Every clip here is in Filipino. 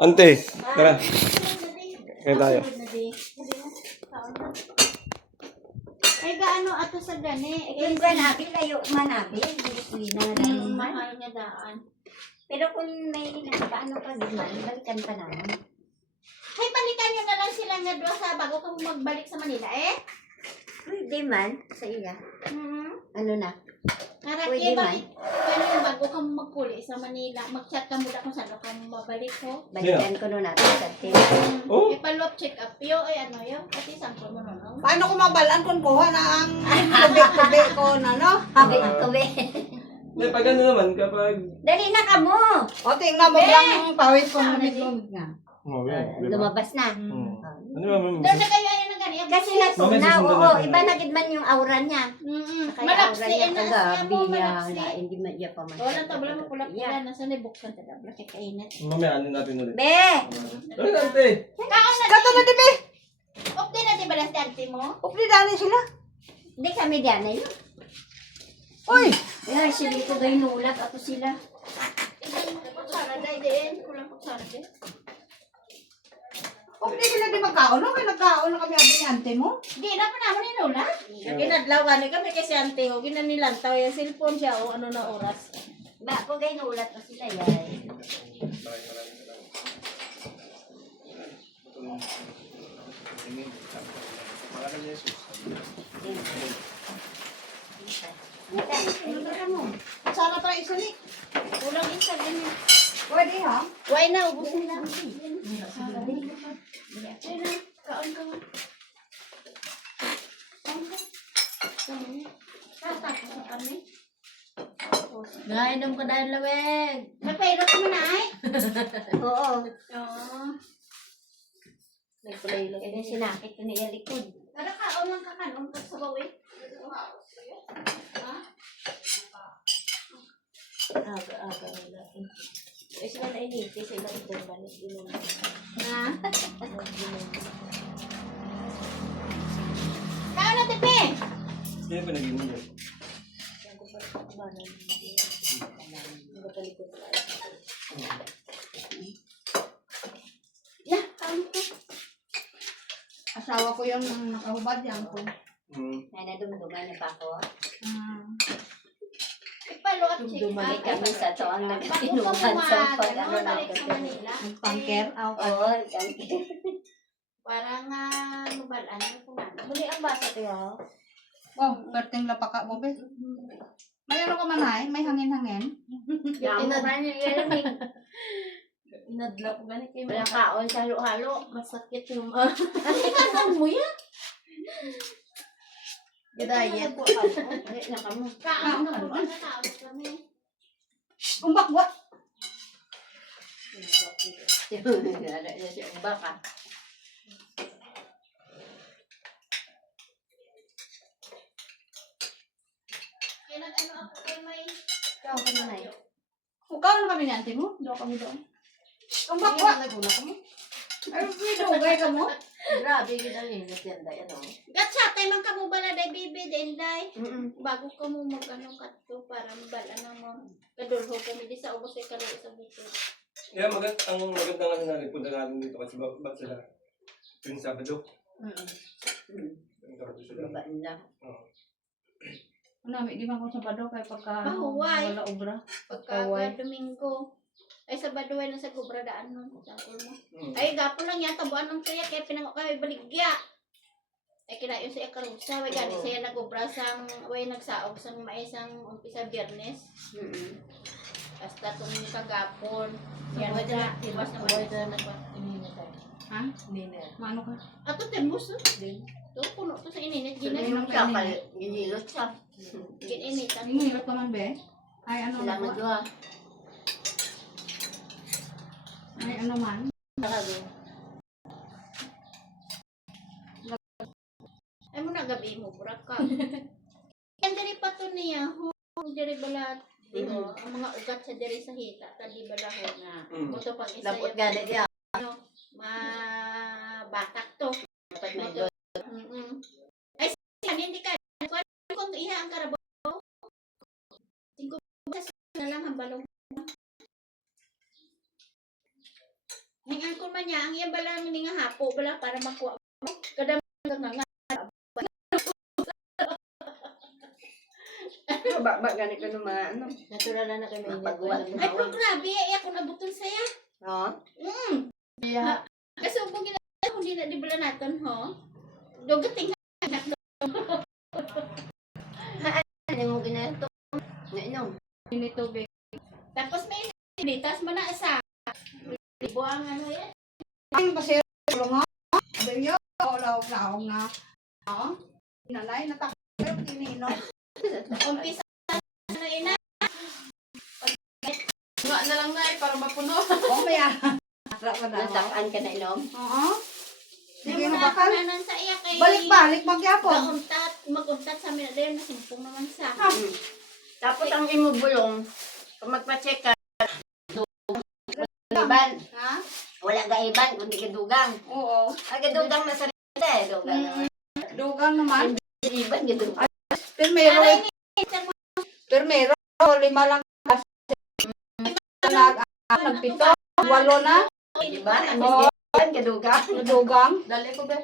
Ante, tara. Kaya tayo. Ay, gaano ato sa gani? Yung ganabi, layo manabi. Hindi na lang Mahal nga daan. Pero kung may nagpaano ka man, balikan pa naman. Ay, balikan nyo na lang sila nga doon sa bago kang magbalik sa Manila, eh? Pwede man, sa iya. Ano na? Naraki, bakit yung bago kang magpuli sa Manila, mag-chat ka muna kung saan ka mabalik ko? Balikan ko nun natin sa team. Oh? Ipalop check up yo, ay ano yo, pati sample mo no? Paano ko mabalaan kung kuha na ang tubig-tubig ko na, no? Kabe. Hindi, pag ano naman, kapag... Dali na ka mo! O, tingnan mo lang pawis ko lumig-lumig nga. Oh, yeah, diba? Lumabas na. Ano ba, ma'am? Doon na kayo ayan ng ganyan. Kasi Mamaya natunaw, susundan oo. natin. Iba na gid man yung aura niya. Kaya aura Malapsi niya na siya kagabi mo, niya. malapsi. Na, hindi man iya pa man. Wala tabla mo pula-pula, nasa nibuksan ka dabla kay kainit. Mamaya, ano natin ulit? Be! Ano, ante? Kaon na Kato na, dibe? Updi na di ba na si auntie mo? Upli dali sila. Hindi kami diyan na yun. Uy! Ay, sila ko gay nulat ako sila. Pagsara day din, kulang pagsara din. Upli sila di magkaon, no? May nagkaon na kami abi ni ante mo. Di na pa naman ni Lola. Ginadlaw gani kami kasi ante ho ginanilantaw yung cellphone siya o ano na oras. Ba, ko gay nulat ko sila yay. Sana pa isa ni. Kulang isa din. Pwede, ha? Why na ubos nila. Kaon ka. Tapos sa kami. Nainom ko dahil lamig. Nagpailot ka man ay? Oo. Oo. Nagpalay lang. Kaya sinakit ko niya likod. Kada kaon lang ka kanon pag sa bawi. Ha? Aga nila. Eh sila na initi sa ilang ito ba inom. Ha? Kaon na tipe. Hindi pa naging ulit. Ya, kaon ko. Asawa ko yung nakahubad yan ko. Ay, nadumduman na pa ako. Ipalo at check Dumali up. kami sa to ang Bago ka nagtinuman sa pag ano na balik sa Manila. Pangker, aw. Oo, ganti. Parang mabalaan mo kung ano. Muli ang basa to ya. Oh, perting lapaka mo, be. May ano ka man, ay? May hangin-hangin? Yaman niya lamig. Inadlaw ko gani kay Wala kaon sa halo-halo. masakit yung Kaon mo yan? diet. Ay, na kamo. Kaon ka mo. Kaon kami. Umbak, wa. Ada siya ang baka. Kaya nag-ano ako kay may... Ikaw ka na na. Ukaw na kami ni ante mo. Doon kami doon. Umbak, wa. Naguna ko mo. Ay, may dugay ka mo. Grabe gid ang init yan day ano. Gatsa, tayo man ka mo bala day bibi, day. Mm. Bago ka mo mag-ano kato para mabala na mo. Kadulho kami di sa ubos kay kalo sa buto. Kaya ang magandang ano natin, punta natin dito kasi ba't sila? Yung Sabado. Yung Sabado sila. Babaan na. Oo. Ano, may di man ko sa bado kay pagka Pahuway. wala obra. Pagka Kaway. Domingo. Ay sa baduay na sa gubradaan nun. Sangkol mo. Mm. Ay gapo lang yan. Tabuan ng kaya. Kaya pinango kami baligya. Ay kinayon sa ikarusa. Way gani saya nagubra sang way nagsaog sang maisang umpisa biyernes. Basta itong kagapon. Yan Wala na. na Ibas na wala na init tayo. Ha? Init. Mano ka? Ato temos. Ito puno to sa ininit. Yung kakal, ginilot siya. Gininitan. Hingilot ka man, be? Ay, ano Sila man? madwa. Ay, ano man? Ay mo na gabi mo. Burak ka. Yan diri pa to niya. Diri balat. Ang mga ugat sa diri sa hita. Tadi balahon na. Buto pang isa Labot yung gani diya. batak to. Dapat may doon. Ay, hindi ka. Kung iha ang karabo. 5 na lang ang balong. niya, ang iya bala ng nga hapo bala para makuha mo. Kada nga Ba gani ka naman ano. Natural na kami. Mapagwat ay pero grabe ay ako nabuton saya. No? Yeah. Kasi kung ginagawa hindi na di bala naton ho. Dugating Ano mo ginato? Nainom. Ini tubig. tapos may initas mo na isa. Libo ang ano yan. Ang kasi tulong ha. Sabi niyo, laog na. Ha? Nanay, natakot kinino. Umpisa ano ina. Nga na lang na para mapuno. Oh, may Sarap ka na. Nasaan ka na inom? Oo. Sige Yung na mga bakal. kananan sa iya kay Balik-balik magyapon. maguntat sa amin na dayon na simpong naman sa. Tapos ang imubulong, kung magpa-check ka, iban. Ha? Wala ka iban, kundi gadugang. Oo. Ang gadugang na sarili eh. Dugang naman. Dugang naman. Iban, gadugang. Permero. Aray ni Permero. 5 lang kasi. Nagpito. 8 na. Diba? Ang Oo. iban, gadugang. Dugang. Dali ko ba?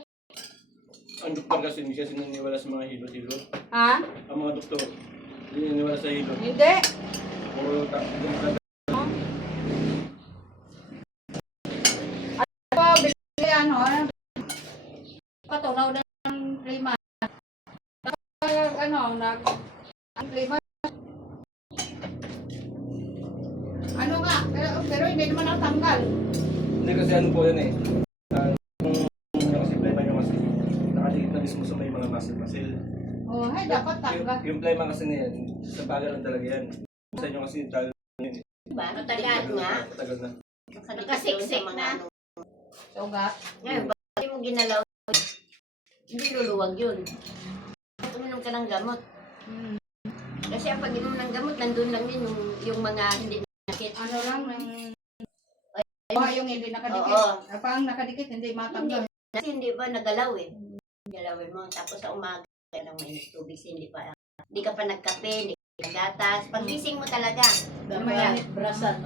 Ang doktor kasi hindi siya sinaniwala sa mga hilot-hilot. Ha? Ang mga doktor, hindi naniniwala sa hilot. Hindi. Puro Bili ano. Patunaw na ng lima. Ano, ang lima. Ano nga, pero hindi naman natanggal. Hindi kasi ano po yan eh. Yung kasi plema nyo kasi nakadikit na mismo sa may mga muscle. Oh, ay, dapat tanggal. Yung plema kasi na yan, sa bagal lang talaga yan. Sa inyo kasi tagal Diba? Matagal nga. matagal na. Nakasiksik na. Sugat. Ngayon, bakit mo ginalaw? Hindi luluwag yun. Uminom ka ng gamot. Kasi ang pag-inom ng gamot, nandun lang yun yung mga hindi nakit. Ano lang, yung hindi nakadikit. Oo. Pang nakadikit, hindi matanggal. Kasi hindi ba nagalaw eh. Galawin mo. Tapos sa umaga, ka ng mainit tubig. Hindi ka pa nagkape, hindi ka nagatas. Pag-gising mo talaga. Dapat brasan.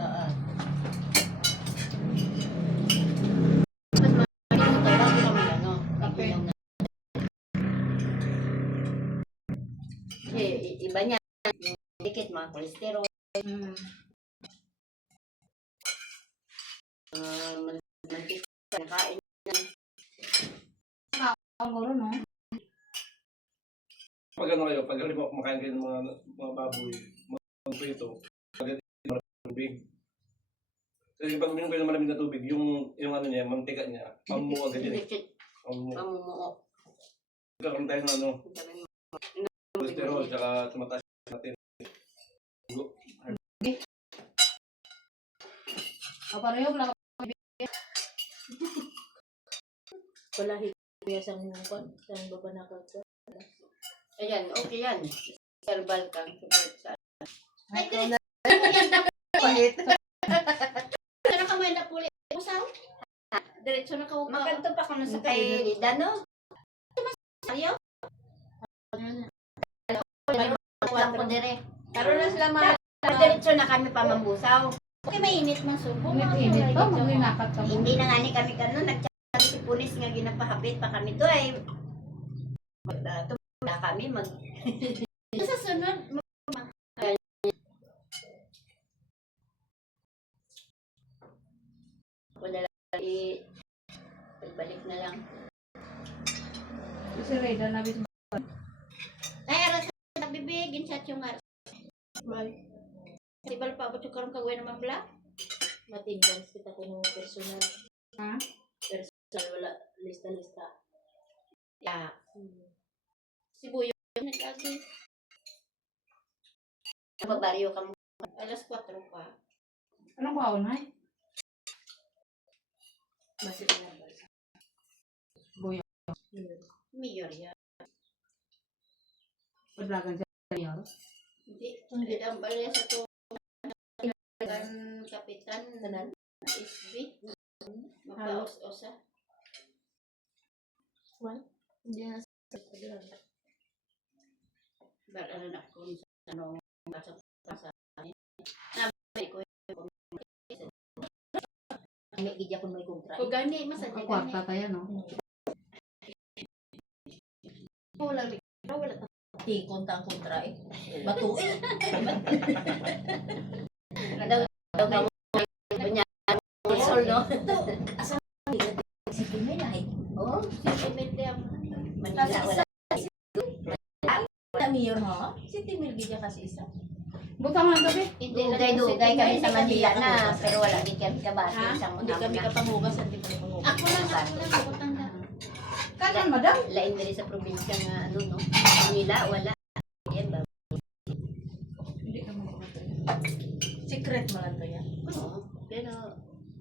Mas mainit mo talaga kami ano. Kape. Iba niya. Yung dikit, mga kolesterol. Mantika, nakain. Ang guro, no? Pag ano kayo, pag halimbawa kumakain kayo ng mga baboy, mga prito, agad maraming tubig. Kasi pag uminom kayo ng maraming na tubig, yung ano niya, mantika niya, pamumu agad yun eh. Dikit, Pamumu. pamumuo. Nagkakaroon tayo ng ano, kolesterol, tsaka tumataas natin. Kaparehog lang. Wala higaya sa mungkon. Sa baba na ka. Ayan, okay yan. Herbal kang support sa Ay, pahit. Sana ka may napuli. Usaw? Diretso na ka upa. Makanto pa ko na sa kay Rida, no? Ayaw? Lang ko dire. Karoon na sila mga Diretso na kami pa mambusaw. Okay, mainit man subo. Init pa, maglinakat ka mo. Hindi na nga ni kami kanon, nagtsaka si Pulis nga ginapahapit pa kami to ay. Tumula kami mag Sa sunod, wala pagbalik na lang. Si Reda na bis. ay aras na bibigin chat yung aras. Di ba pa abot yung karong kagawin naman bla? matindan kita ko ng personal. Ha? Personal, wala lista-lista. Ya. Sibuyo yun nag-agi. Nababaryo ka mo. Alas 4 pa. Anong kaon, ay? Masip na ba? Buyo. Mayor yan. Padlagan siya. Hindi. Hindi ang balya sa to. Kapitan Tanan. SB. Magpaos-osa. Hindi na sa paglalang. Ano na kung ano sa amin. Sabi ko Hindi, gidya ko may kontra. Kung gani, masadya gani. Kwarta tayo, no? Wala rin. Wala ta. Tikon ta ang kontra eh. Bato eh. Daw ka mo. Kunya, sol, no? Si Pimela eh. Oo, Depende ang Manila, wala. Wala mayor ha? Si Timil Gidya kasi isa. Butang lang gabi. hindi lang Dugay-dugay kami sa Hindi Manila kami na, nakahugas. pero wala din kami kabati Ha? sa Hindi kami mga kapangugas at hindi kami pangugas. Ako lang butang na. Kanan, madam. lain diri sa probinsya nga ano no. Manila wala. Yan ba? Hindi ka makakatay. Secret mo lang to yan. Oo. Pero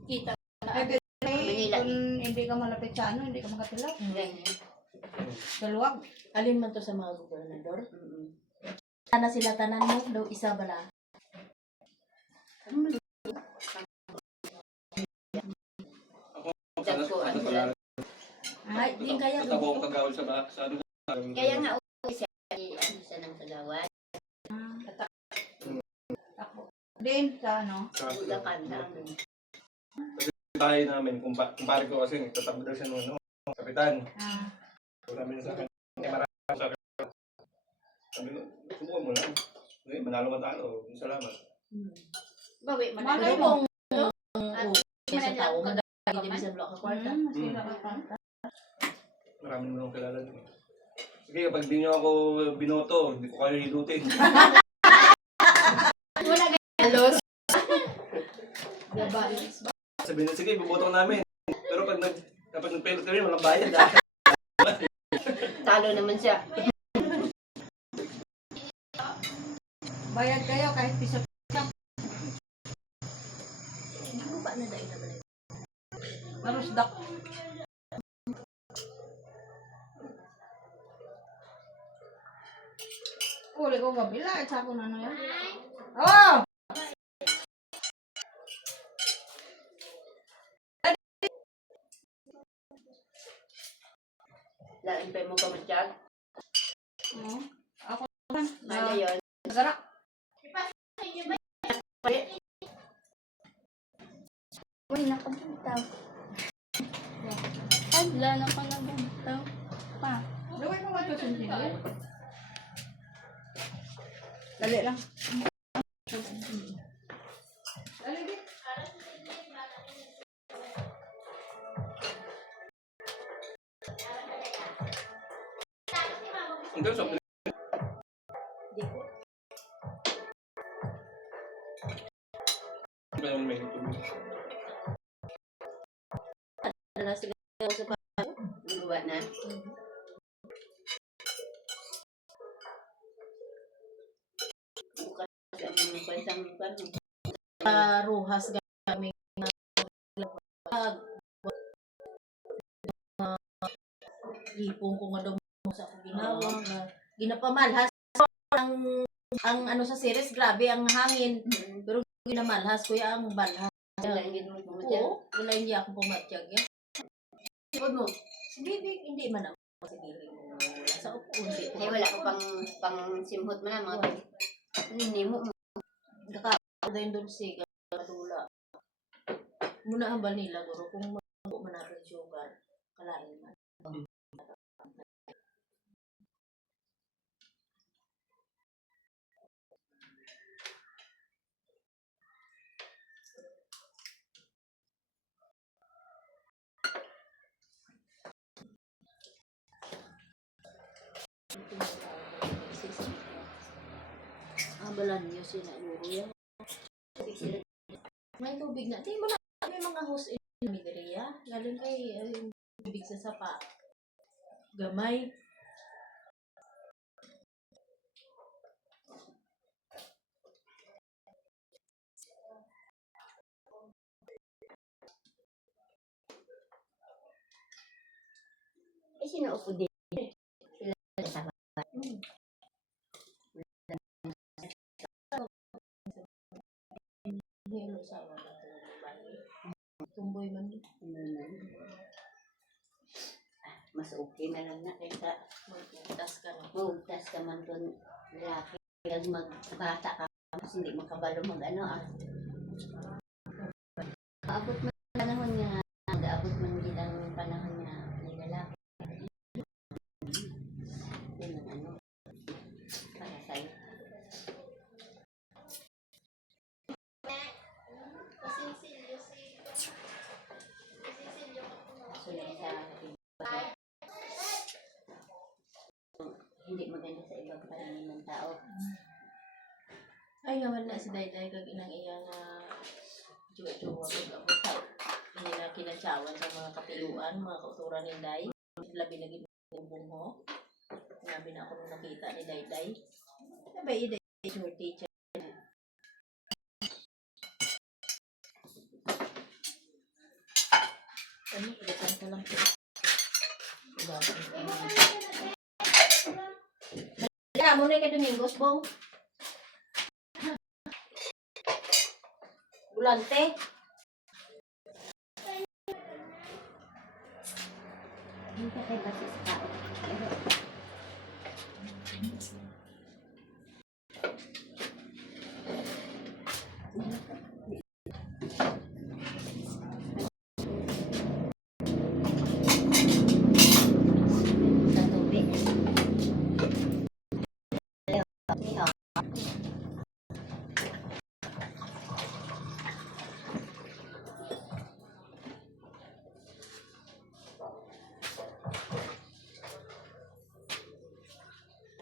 Kita. Manila. Kung hindi ka malapit sa ano, hindi ka makatilak. ganyan. Daluwag. Alin man to sa mga gobernador? Mm. Sana sila tanan mo, daw isa bala. Sana ano pala. Ay, di kaya Tatabo ang kagawad sa ano. Kaya nga okay siya ano siya ng kagawad. Din sa ano. Bulacan na. Tayo namin, kumpare ko kasi nagtatakbo daw siya nung kapitan. Ah. Sabi niya sa akin, marami sa akin. Sabi ko, subukan mo lang. Okay, manalo man tayo. Salamat. Bawi, Malay Pero mo. kung sa tao, magagawin din sa block kwarta. Masira ka pa. Marami naman akong kilala din. Sige, kapag di niyo ako binoto, hindi ko kayo hilutin. wala Halos. Sabi niya, sige, buboto ko namin. Pero kapag nag-pelot kami, walang bayad. Ah. Talo naman siya. Bayad kayo kahit piso. Lupa na dahil na balik. Narusdak. Uli ko kabila. Sa ako na ano yan. Oh! Lain pa mo kamatiyag. Oh. Ako naman. Mala yun. Nagarak. Uy, nakabuntaw. Wala na pang nabuntaw. Pa. Gawin mo ba ito sinili? Dali lang. Dali din. Hindi, sabi Di ko. niya, may tubig. Wala sila sa pa. Luwa na. Bukas ang mga pansang Ruhas kami ipong ko nga daw sa ako ginawa na ginapamalhas ang ano sa series grabe ang hangin pero ginamalhas kuya ang balhas Wala ang ginawin mo dyan. oo wala hindi ako pumatyag yan Sipod mo. hindi man ako sa giling wala sa upo hindi Ay, wala ko pang simhot mo na mga nimo mo. kakakain doon si kadula muna ang nila guro kung mag-upo man natin sugar kalain man balan niyo sila guro yan may tubig na di mo na may mga host in Midriya galing kay yung tubig sa sapa gamay Eh, sino upo din? Sila sa hindi ano sa tumboy man din Mas okay na lang na kaysa magtas ka na magtas ka man doon lalaki. Kaya magbata ka, mas hindi makabalo mag ano ah. Paabot mo na panahon tao. Ay, naman na si Dayday kag inang iya nga juwa-juwa pag-abot. Hindi na kinatsawan sa mga kapiluan, mga kauturan ni Day. Labi na ginubong mo. Nabi na ako nung nakita ni Dayday. Sabay, Day is your teacher. Ano, pilitan ko lang po. Kaya mo na kay Domingos, Bong. Bulante. Hindi ka tayo basta sa tao. Sa tubig.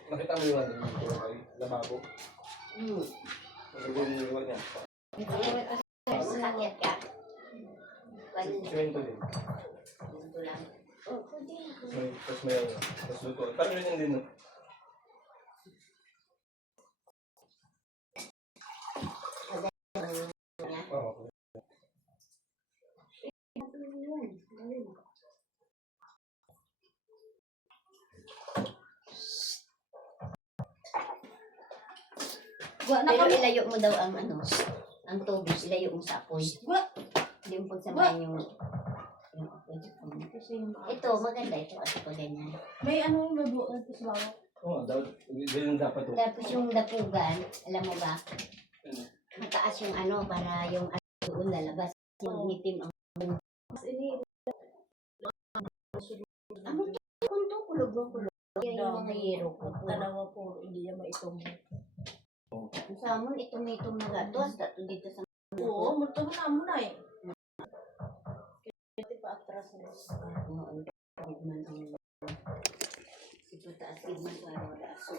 Nakita mo yung ano, yung kay lababo. Maganda yung iwan niya. Sakit ka. Simento din. Ito lang. Oh, pwede. Tapos may ano, tapos luto. Parang ganyan din, no? Oo. Wa na Pero kami. ilayo mo daw ang ano, ang tubig, ilayo mo sa apoy. Wa. Hindi mo pagsamahin yung apoy. Ito, maganda ito kasi ko ganyan. May ano yung mabuot sa bawah. Oo, ganyan dapat to. Tapos yung dapugan, alam mo ba, mataas yung ano, para yung ano doon lalabas. Yung ngitim ang kunto, kulog ng kulog. Yan yung mga yero ko. Dalawa po, hindi yan maitong. Sa amon, itom-itom na gatos. Dato dito sa Oo, multo mo na muna eh. Kasi pa atras mo. noon. Man ang ito taas man para wala aso.